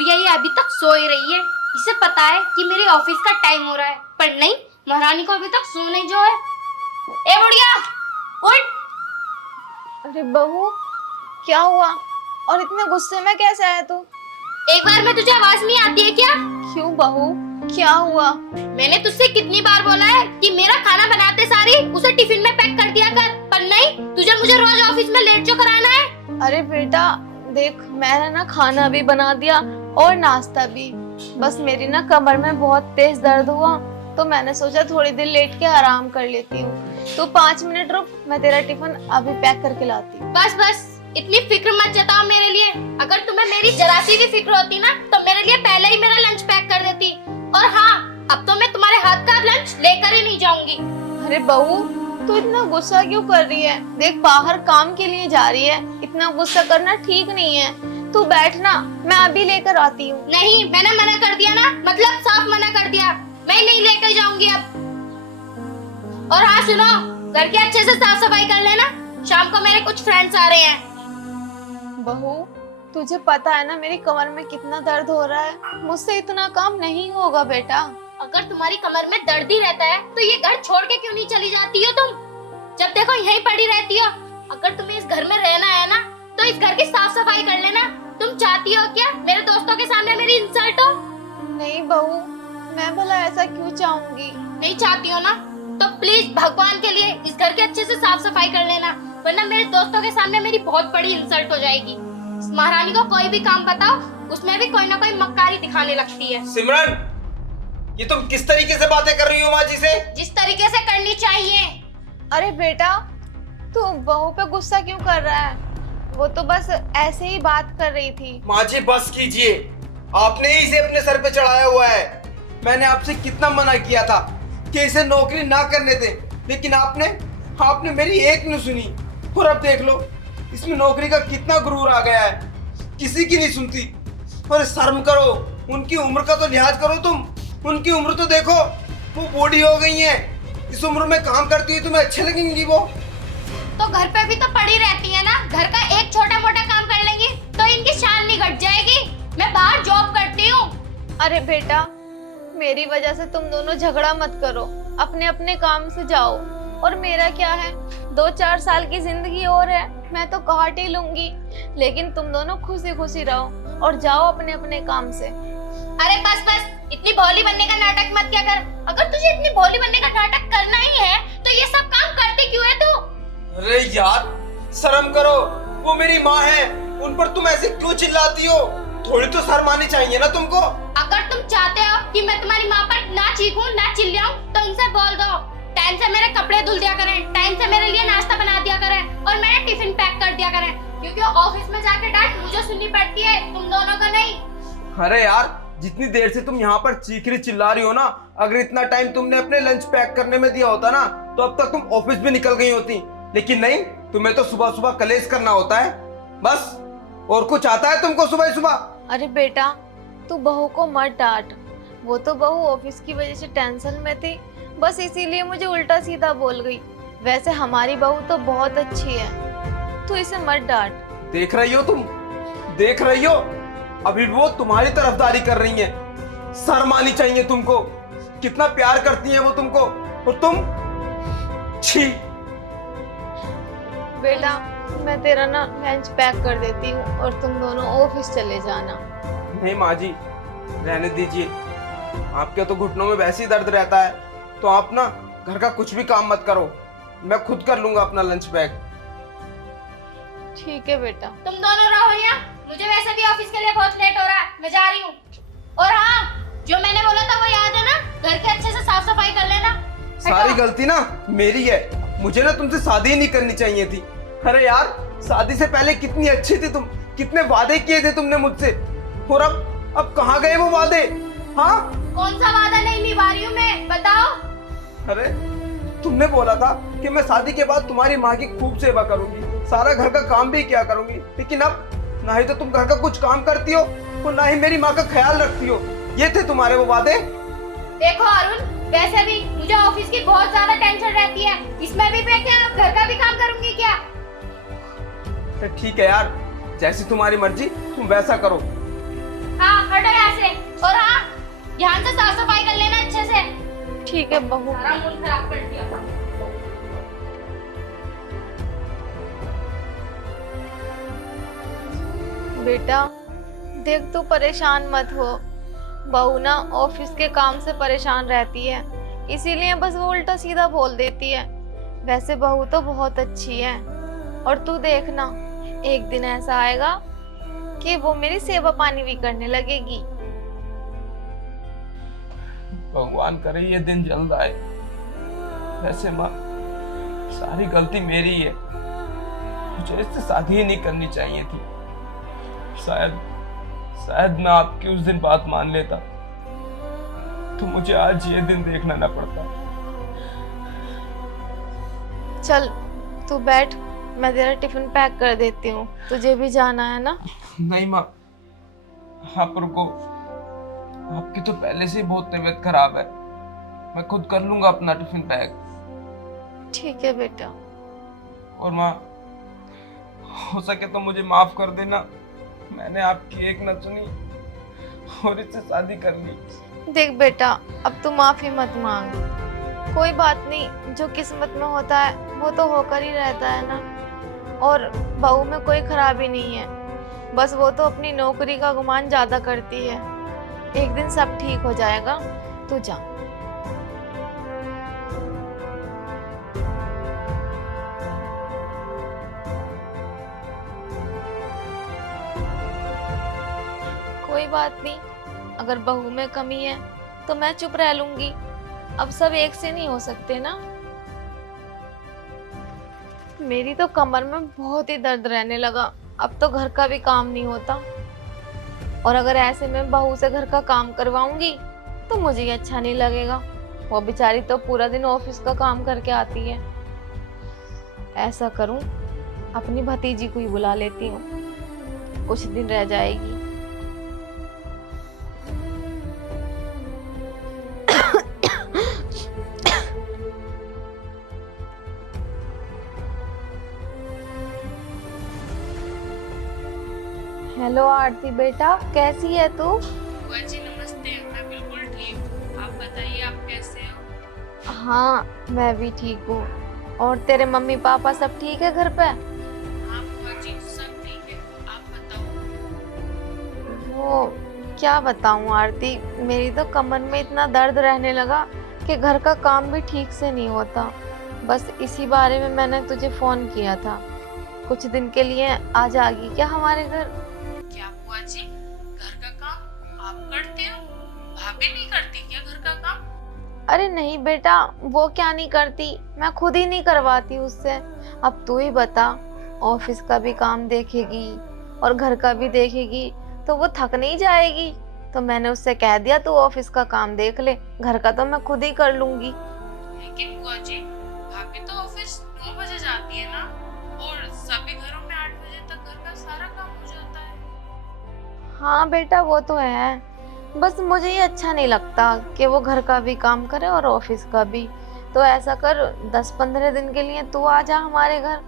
बुढ़िया ये अभी तक सो ही रही है। इसे पता है कि मेरे ऑफिस का टाइम हो रहा है, पर नहीं, महारानी को अभी तक सोने जो है। ए बुढ़िया उठ। अरे बहू, क्या हुआ और इतने गुस्से में कैसे आया तू? एक बार में तुझे आवाज नहीं आती है क्या? क्यों बहू, क्या हुआ? मैंने तुझसे कितनी बार बोला है कि मेरा खाना बनाते सारी उसे टिफिन में पैक कर दिया कर, पर नहीं, तुझे मुझे रोज ऑफिस में लेट जो कराना है। अरे बेटा देख, मैंने ना खाना भी बना दिया और नाश्ता भी। बस मेरी ना कमर में बहुत तेज दर्द हुआ, तो मैंने सोचा थोड़ी देर लेट के आराम कर लेती हूँ। तो 5 मिनट रुक, मैं तेरा टिफिन अभी पैक करके लाती हूँ। बस बस, इतनी फिक्र मत जताओ मेरे लिए। अगर तुम्हें मेरी जरा सी भी फिक्र होती ना, तो मेरे लिए पहले ही मेरा लंच पैक कर देती। और हाँ, अब तो मैं तुम्हारे हाथ का लंच लेकर ही नहीं जाऊंगी। अरे बहू, तू इतना गुस्सा क्यों कर रही है? देख, बाहर काम के लिए जा रही है, इतना गुस्सा करना ठीक नहीं है। तू बैठ ना, मैं अभी लेकर आती हूँ। नहीं, मैंने मना कर दिया ना, मतलब साफ मना कर दिया। मैं नहीं लेकर जाऊंगी अब। और हाँ सुनो, घर के अच्छे से साफ सफाई कर लेना, शाम को मेरे कुछ फ्रेंड्स आ रहे हैं। बहू, तुझे पता है ना मेरी कमर में कितना दर्द हो रहा है, मुझसे इतना काम नहीं होगा बेटा। अगर तुम्हारी कमर में दर्द ही रहता है तो ये घर छोड़ के क्यों नहीं चली जाती हो तुम? जब देखो यहीं पड़ी रहती हो। अगर तुम्हें इस घर में रहना है ना, तो इस घर की साफ सफाई कर लेना। तुम चाहती हो क्या मेरे दोस्तों के सामने मेरी इंसल्ट हो? नहीं बहू, मैं भला ऐसा क्यों चाहूंगी? नहीं चाहती हो ना, तो प्लीज भगवान के लिए इस घर के अच्छे से साफ सफाई कर लेना, वरना मेरे दोस्तों के सामने मेरी बहुत बड़ी इंसल्ट हो जाएगी। इस महारानी को कोई भी काम बताओ, उसमें भी कोई ना कोई मक्कारी दिखाने लगती है। सिमरन, ये तुम किस तरीके से बातें कर रही हो माँ जी से? जिस तरीके से करनी चाहिए। अरे बेटा, तू बहू पे गुस्सा क्यों कर रहा है? वो तो बस ऐसे ही बात कर रही थी। माँ जी बस कीजिए, आपने ही इसे अपने सर पे चढ़ाया हुआ है। मैंने आपसे कितना मना किया था कि इसे नौकरी ना करने दें, लेकिन आपने मेरी एक नहीं सुनी। और अब देख लो, इसमें नौकरी का कितना गुरूर आ गया है, किसी की नहीं सुनती। और शर्म करो, उनकी उम्र का तो लिहाज करो तुम। उनकी उम्र तो देखो, वो बूढ़ी हो गई है। इस उम्र में काम करती है, तुम्हें अच्छे लगेंगी वो? तो घर पे भी तो पड़ी रहती है ना, घर का एक छोटा मोटा काम कर लेंगी तो इनकी शान नहीं घट जाएगी। मैं बाहर जॉब करती हूँ। अरे बेटा, मेरी वजह से तुम दोनों झगड़ा मत करो, अपने अपने काम से जाओ। और मेरा क्या है, 2-4 साल की जिंदगी और है, मैं तो काट ही लूंगी। लेकिन तुम दोनों खुशी खुशी रहो और जाओ अपने अपने काम से। अरे बस बस, इतनी भोली बनने का नाटक मत क्या कर। अगर तुझे इतनी भोली बनने का नाटक करना ही है तो ये सब काम करती क्यों है तू? अरे यार, शर्म करो, वो मेरी माँ है, उन पर तुम ऐसे क्यों चिल्लाती हो? थोड़ी तो शर्म आनी चाहिए ना तुमको। अगर तुम चाहते हो कि मैं तुम्हारी माँ पर ना चीखूं ना चिल्लाऊं, तो उनसे बोल दो टाइम से मेरे कपड़े धुल दिया करें, टाइम से मेरे लिए नाश्ता बना दिया करें और मेरा टिफिन पैक कर दिया करें, क्योंकि ऑफिस में जाके डांट मुझे सुननी पड़ती है, तुम दोनों को नहीं। अरे यार, जितनी देर से तुम यहाँ पर चीख रही चिल्ला रही हो ना, अगर इतना टाइम तुमने अपने लंच पैक करने में दिया होता ना, तो अब तक तुम ऑफिस भी निकल गई होती। लेकिन नहीं, तुम्हें तो सुबह सुबह कलेश करना होता है बस। और कुछ आता है तुमको सुबह सुबह? अरे बेटा, तू बहू को मत डांट। वो तो बहू ऑफिस की वजह से टेंशन में थी, बस इसीलिए मुझे उल्टा सीधा बोल गई। वैसे हमारी बहू तो बहुत अच्छी है, तू इसे मत डांट। देख रही हो तुम, देख रही हो, अभी वो तुम्हारी तरफदारी कर रही है। शर्म आनी चाहिए तुमको, कितना प्यार करती है वो तुमको, और तुम छी। बेटा, मैं तेरा ना लंच पैक कर देती हूँ और तुम दोनों ऑफिस चले जाना। नहीं माँ जी, रहने दीजिए। आपके तो घुटनों में वैसे ही दर्द रहता है, तो आप ना घर का कुछ भी काम मत करो, मैं खुद कर लूंगा अपना लंच पैक। ठीक है बेटा। तुम दोनों रहो यहाँ, मुझे वैसे भी ऑफिस के लिए बहुत लेट हो रहा है, मैं जा रही हूँ। और हाँ, जो मैंने बोला था वो याद है ना, घर के अच्छे से साफ सफाई कर लेना। सारी गलती ना मेरी है, मुझे ना तुमसे शादी ही नहीं करनी चाहिए थी। अरे यार, शादी से पहले कितनी अच्छी थी तुम, कितने वादे किए थे तुमने मुझसे, और अब कहाँ गए वो वादे? हाँ, कौन सा वादा नहीं निभा रही हूँ मैं, बताओ। अरे तुमने बोला था कि मैं शादी के बाद तुम्हारी माँ की खूब सेवा करूंगी, सारा घर का काम भी किया करूंगी, लेकिन अब ना ही तो तुम घर का कुछ काम करती हो और ना ही मेरी माँ का ख्याल रखती हो। ये थे तुम्हारे वो वादे? देखो अरुण, वैसे भी मुझे ऑफिस की बहुत ज्यादा टेंशन रहती है, इसमें भी मैं क्या घर का भी काम करूंगी क्या? ठीक है यार, जैसी तुम्हारी मर्जी, तुम वैसा करो। हाँ, हटो यहाँ से। और हाँ, ध्यान से साफ सफाई कर लेना अच्छे से। ठीक है बहू। सारा मूड खराब कर दिया। बेटा देख, तू परेशान मत हो। बहू ना ऑफिस के काम से परेशान रहती है, इसीलिए बस वो उल्टा सीधा बोल देती है। वैसे बहू तो बहुत अच्छी है, और तू देखना एक दिन ऐसा आएगा कि वो मेरी सेवा पानी भी करने लगेगी। भगवान करे ये दिन जल्द आए। वैसे माँ, सारी गलती मेरी है। मुझे इससे शादी ही नहीं करनी चाहिए थी। शायद मैं आपकी उस दिन बात मान लेता तो मुझे आज ये दिन देखना ना पड़ता। चल तू बैठ, मैं तेरा टिफिन पैक कर देती हूँ, तुझे भी जाना है ना। नहीं माँ, आप रुको। आपकी तो पहले से ही बहुत तबीयत खराब है। मैं खुद कर लूंगा अपना टिफिन पैक। ठीक है बेटा। और माँ, हो सके तो मुझे माफ कर देना। मैंने आपकी एक न सुनी और इससे शादी कर ली। देख बेटा, अब तू माफी मत मांग। कोई बात नहीं, जो किस्मत में होता है वो तो होकर ही रहता है ना। और बहू में कोई खराबी नहीं है, बस वो तो अपनी नौकरी का गुमान ज्यादा करती है। एक दिन सब ठीक हो जाएगा, तू जा। कोई बात नहीं, अगर बहू में कमी है तो मैं चुप रह लूंगी। अब सब एक से नहीं हो सकते ना। मेरी तो कमर में बहुत ही दर्द रहने लगा, अब तो घर का भी काम नहीं होता। और अगर ऐसे में बहू से घर का काम करवाऊंगी तो मुझे ही अच्छा नहीं लगेगा। वो बेचारी तो पूरा दिन ऑफिस का काम करके आती है। ऐसा करूं, अपनी भतीजी को ही बुला लेती हूँ, कुछ दिन रह जाएगी। हेलो आरती बेटा, कैसी है तू? बुआ जी नमस्ते, मैं बिल्कुल ठीक हूँ। आप बताइए आप कैसे हो? हाँ मैं भी ठीक हूँ। और तेरे मम्मी पापा सब ठीक है घर पे? हाँ बुआ जी सब ठीक है। आप बताओ। वो क्या बताऊँ आरती, मेरी तो कमर में इतना दर्द रहने लगा कि घर का काम भी ठीक से नहीं होता। बस इसी बारे में मैंने तुझे फोन किया था। कुछ दिन के लिए आ जाएगी क्या हमारे घर? क्या बुआ जी, घर का काम आप करते हो? भाभी नहीं करती क्या घर का काम? अरे नहीं बेटा, वो क्या नहीं करती, मैं खुद ही नहीं करवाती उससे। अब तू ही बता, ऑफिस का भी काम देखेगी और घर का भी देखेगी तो वो थक नहीं जाएगी। तो मैंने उससे कह दिया तू ऑफिस का काम देख ले, घर का तो मैं खुद ही कर लूंगी। लेकिन बुआ जी, भाभी तो ऑफिस 9 बजे जाती है ना, और सभी घरों में 8 बजे तक घर का सारा काम हो जाता है। हाँ बेटा वो तो है, बस मुझे ही अच्छा नहीं लगता कि वो घर का भी काम करे और ऑफिस का भी। तो ऐसा कर, 10-15 दिन के लिए तू आ जा हमारे घर।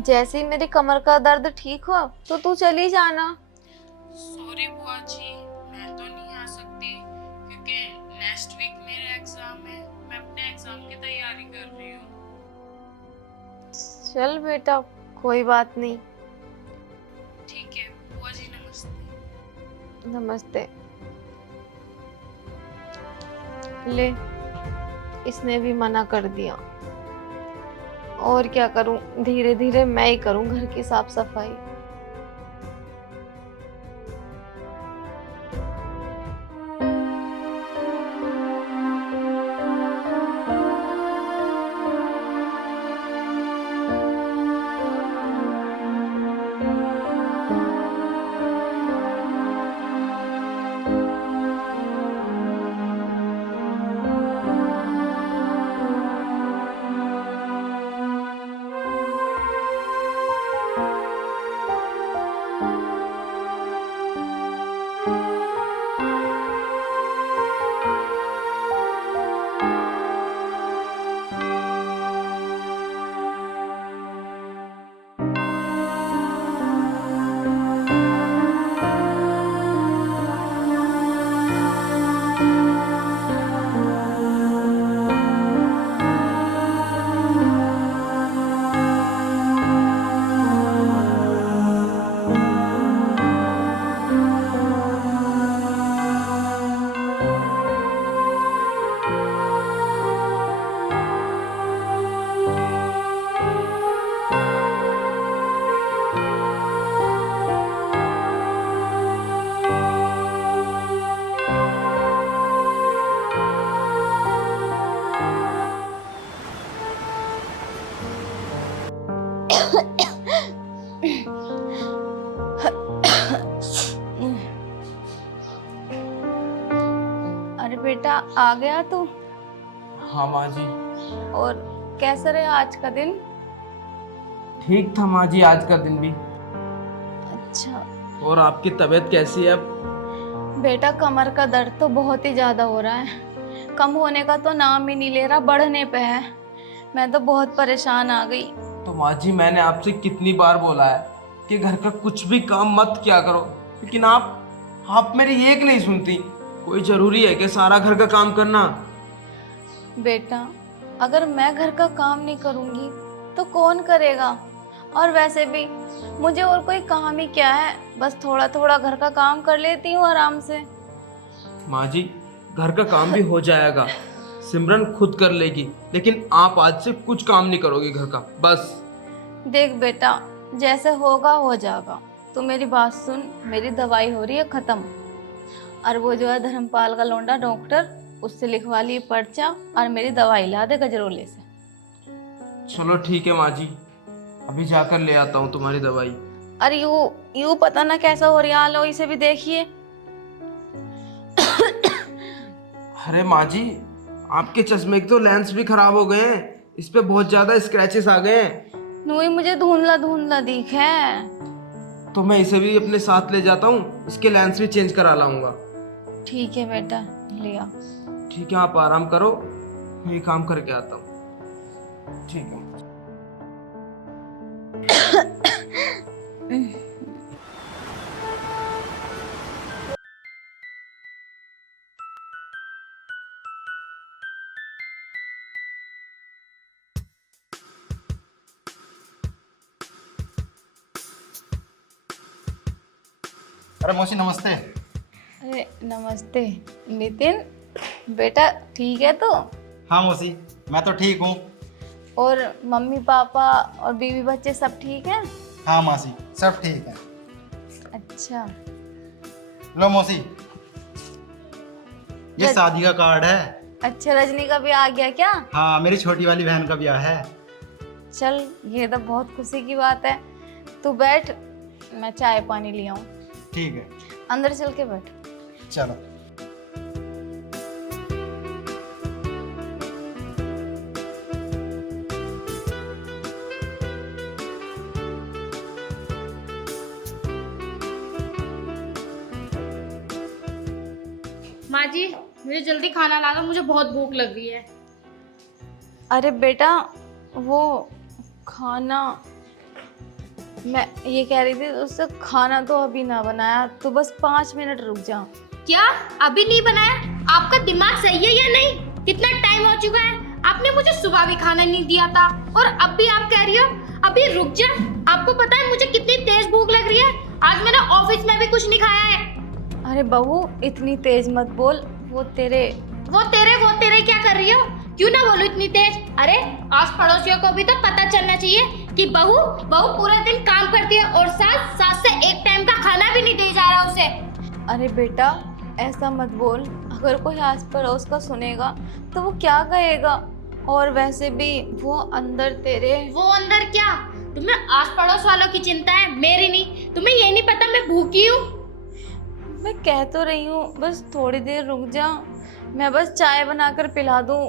जैसे ही मेरी कमर का दर्द ठीक हो तो तू चली जाना। सॉरी बुआ जी, मैं तो नहीं आ सकती क्योंकि नेक्स्ट वीक मेरे एग्जाम है। मैं अपने एग्जाम की तैयारी कर रही हूँ। चल बेटा, कोई बात नहीं। ठीक है बुआ जी, नमस्ते। नमस्ते। ले, इसने भी मना कर दिया। और क्या करूं, धीरे धीरे मैं ही करूं घर की साफ सफाई। अरे बेटा, आ गया तू? हाँ माँ जी। और कैसा रहा आज का दिन? ठीक था माँ जी आज का दिन भी। अच्छा और आपकी तबीयत कैसी है अब? बेटा, कमर का दर्द तो बहुत ही ज्यादा हो रहा है। कम होने का तो नाम ही नहीं ले रहा, बढ़ने पे है। मैं तो बहुत परेशान आ गई। तो माँ जी मैंने आपसे कितनी बार बोला है कि घर का कुछ भी काम मत किया करो, लेकिन आप मेरी एक नहीं सुनती। कोई जरूरी है कि सारा घर का काम करना? बेटा, अगर मैं घर का काम नहीं करूंगी तो कौन करेगा? और वैसे भी मुझे और कोई काम ही क्या है, बस थोड़ा थोड़ा घर का काम कर लेती हूँ आराम से। माँ जी घर का काम भी हो जाएगा, सिमरन खुद कर लेगी, लेकिन आप आज से कुछ काम नहीं करोगे घर का, बस। देख बेटा, जैसे होगा हो जाएगा। तू मेरी बात सुन, मेरी दवाई हो रही है खत्म, और वो जो है धर्मपाल का लौंडा डॉक्टर, उससे लिखवा ली पर्चा और मेरी दवाई ला दे गजरोले से। चलो ठीक है माँ जी, अभी जाकर ले आता हूँ तुम्हारी दवाई। अरे यू पता ना कैसा हो रहा है, इसे भी देखिए। अरे माँ जी आपके चश्मे के तो लेंस भी खराब हो गए हैं, इस पे बहुत ज्यादा स्क्रैचेस आ गए हैं। नूई मुझे धुंधला धुंधला दिख है। तो मैं इसे भी अपने साथ ले जाता हूँ, इसके लेंस भी चेंज करा लाऊंगा। ठीक है बेटा, ले आ। ठीक है आप आराम करो, मैं ये काम करके आता हूँ। ठीक है। अरे मौसी नमस्ते। अरे नमस्ते नितिन, बेटा ठीक है तो? हाँ मौसी मैं तो ठीक हूँ। और मम्मी पापा और बीवी बच्चे सब ठीक हैं? हाँ मौसी सब ठीक है। अच्छा। लो मौसी, ये रज- शादी का कार्ड है। अच्छा, रजनी का भी आ गया क्या? हाँ मेरी छोटी वाली बहन का ब्याह है। चल, ये तो बहुत खुशी की बात है। तू बैठ, मैं चाय पानी ले आऊं। ठीक है अंदर चल के बैठ। चलो। माँ जी मुझे जल्दी खाना ला दो, मुझे बहुत भूख लग रही है। अरे बेटा, वो खाना मैं ये कह रही थी, उससे खाना तो अभी ना बनाया, तो बस 5 मिनट रुक जा। क्या अभी नहीं बनाया? आपका दिमाग सही है या नहीं? कितना टाइम हो चुका है, आपने मुझे सुबह भी खाना नहीं दिया था और अब भी आप कह रही हो अभी रुक जा। आपको पता है मुझे कितनी तेज भूख लग रही है, आज मैंने ऑफिस में भी कुछ नहीं खाया है। अरे बहू, इतनी तेज मत बोल। वो तेरे क्या कर रही हो? क्यों ना बोलूं इतनी तेज? अरे आस पड़ोसियों को भी तो पता चलना चाहिए कि बहू पूरा दिन काम करती है और सास से एक टाइम का खाना भी नहीं दे जा रहा उसे। अरे बेटा, ऐसा मत बोल। अगर कोई आस पड़ोस का सुनेगा तो वो क्या कहेगा? और वैसे भी वो अंदर क्या? तुम्हें आस पड़ोस वालों की चिंता है, मेरी नहीं। तुम्हें ये नहीं पता मैं भूखी हूँ? मैं कह तो रही हूँ, बस थोड़ी देर रुक जा, मैं बस चाय बनाकर पिला दूँ।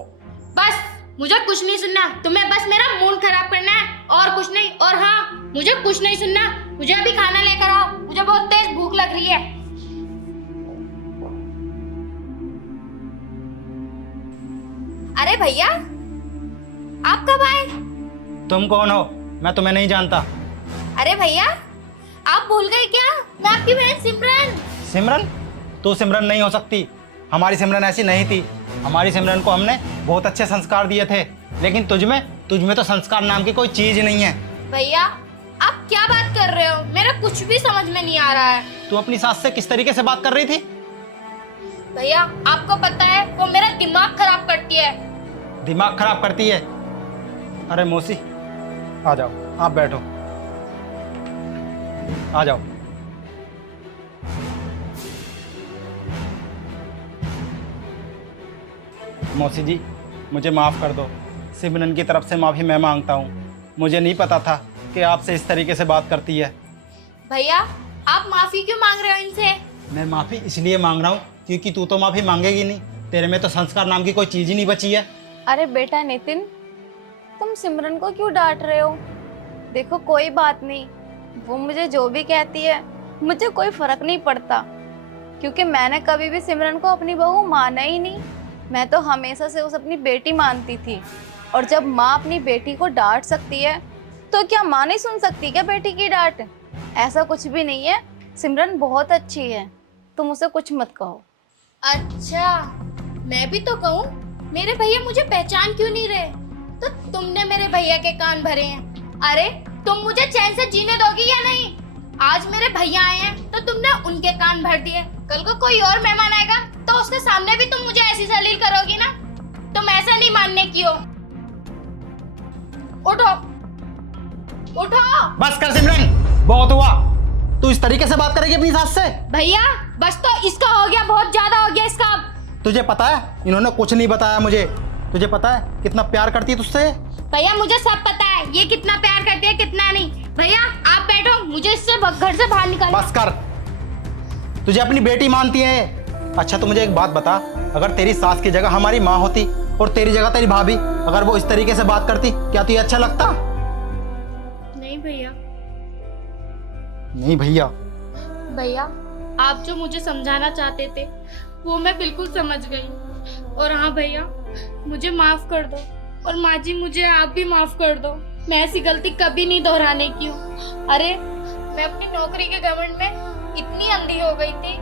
बस मुझे कुछ नहीं सुनना, तुम्हें बस मेरा मूड खराब करना है और कुछ नहीं। और हाँ, मुझे कुछ नहीं सुनना, मुझे अभी खाना लेकर आओ, मुझे बहुत तेज भूख लग रही है। अरे भैया, आप कब आए? तुम कौन हो? मैं तुम्हें नहीं जानता। अरे भैया, आप भूल गए क्या? मैं आपकी बहन सिमरन। सिमरन? तू सिमरन नहीं हो सकती। हमारी सिमरन ऐसी नहीं थी। हमारी सिमरन को हमने बहुत अच्छे संस्कार दिए थे, लेकिन तुझमें तो संस्कार नाम की कोई चीज नहीं है। भैया, आप क्या बात कर रहे हो? मेरा कुछ भी समझ में नहीं आ रहा है। तू अपनी सास से किस तरीके से बात कर रही थी? भैया, आपको पता है वो मेरा दिमाग खराब करती है। दिमाग खराब करती है? अरे मौसी, आ जाओ, आप बैठो, आ जाओ। मौसी जी, मुझे माफ़ कर दो। सिमरन की तरफ से माफ़ी मैं मांगता हूँ। मुझे नहीं पता था कि आपसे इस तरीके से बात करती है। भैया आप माफी क्यों मांग रहे हो इनसे? मैं माफ़ी इसलिए मांग रहा हूँ क्योंकि तू तो माफ़ी मांगेगी नहीं, तेरे में तो संस्कार नाम की कोई चीज़ ही नहीं बची है। अरे बेटा नितिन, तुम सिमरन को क्यों डांट रहे हो? देखो कोई बात नहीं, वो मुझे जो भी कहती है मुझे कोई फर्क नहीं पड़ता, क्योंकि मैंने कभी भी सिमरन को अपनी बहू माना ही नहीं। मैं तो हमेशा से उसे अपनी बेटी मानती थी, और जब माँ अपनी बेटी को डांट सकती है तो क्या माँ नहीं सुन सकती क्या बेटी की डांट? ऐसा कुछ भी नहीं है, सिमरन बहुत अच्छी है, तुम उसे कुछ मत कहो। अच्छा मैं भी तो कहूँ, मेरे भैया मुझे पहचान क्यों नहीं रहे? तो तुमने मेरे भैया के कान भरे हैं। अरे तुम मुझे चैन से जीने दोगी या नहीं? आज मेरे भैया आए हैं तो तुमने उनके कान भर दिए, कल को कोई और मेहमान आएगा तो उसके सामने भी तुम मुझे ऐसी जलील करोगी ना? तुम ऐसा नहीं मानने की हो। उठो उठो। बस कर सिमरन, बहुत हुआ। तू इस तरीके से बात करेगी अपनी सास से? भैया बस तो इसका हो गया, बहुत ज्यादा हो गया इसका अब। तुझे पता है इन्होंने कुछ नहीं बताया मुझे, तुझे पता है कितना प्यार करती है तुझसे? भैया मुझे सब पता है ये कितना प्यार करती है कितना नहीं। भैया आप बैठो, मुझे इससे घर से बाहर निकालो। बस कर, तुझे अपनी बेटी मानती है। अच्छा तो मुझे एक बात बता, अगर तेरी सास की जगह हमारी माँ होती और तेरी जगह तेरी भाभी, अगर वो इस तरीके से बात करती, क्या तुझे अच्छा लगता? नहीं भैया। नहीं भैया? भैया आप जो मुझे समझाना चाहते थे वो मैं बिल्कुल समझ गई। और हाँ भैया मुझे माफ कर दो, और माँ जी मुझे आप भी माफ कर दो। मैं ऐसी गलती कभी नहीं दोहराने की हूँ। अरे मैं अपनी नौकरी के घमंड में इतनी अंधी हो गई थी,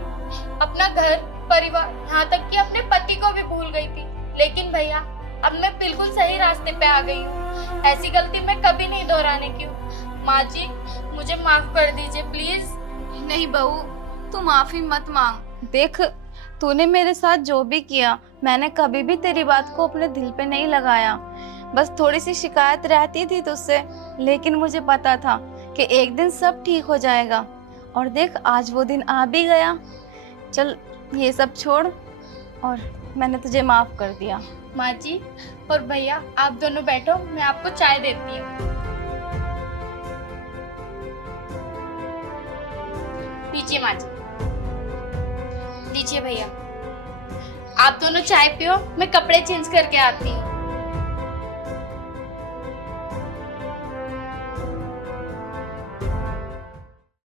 अपना घर परिवार यहाँ तक कि अपने पति को भी भूल गई थी। लेकिन भैया अब मैं बिल्कुल सही रास्ते पे आ गई हूँ, ऐसी गलती मैं कभी नहीं दोहराने की हूँ। माँ जी मुझे माफ कर दीजिए प्लीज। नहीं बहू, तू माफी मत मांग। देख तूने मेरे साथ जो भी किया, मैंने कभी भी तेरी बात को अपने दिल पे नहीं लगाया। बस थोड़ी सी शिकायत रहती थी तुझसे, लेकिन मुझे पता था कि एक दिन सब ठीक हो जाएगा। और देख आज वो दिन आ भी गया। चल ये सब छोड़, और मैंने तुझे माफ कर दिया। माँ जी और भैया आप दोनों बैठो, मैं आपको चाय देती हूँ। पीछे माँ जी, लीजिए भैया आप दोनों चाय पियो, मैं कपड़े चेंज करके आती हूँ।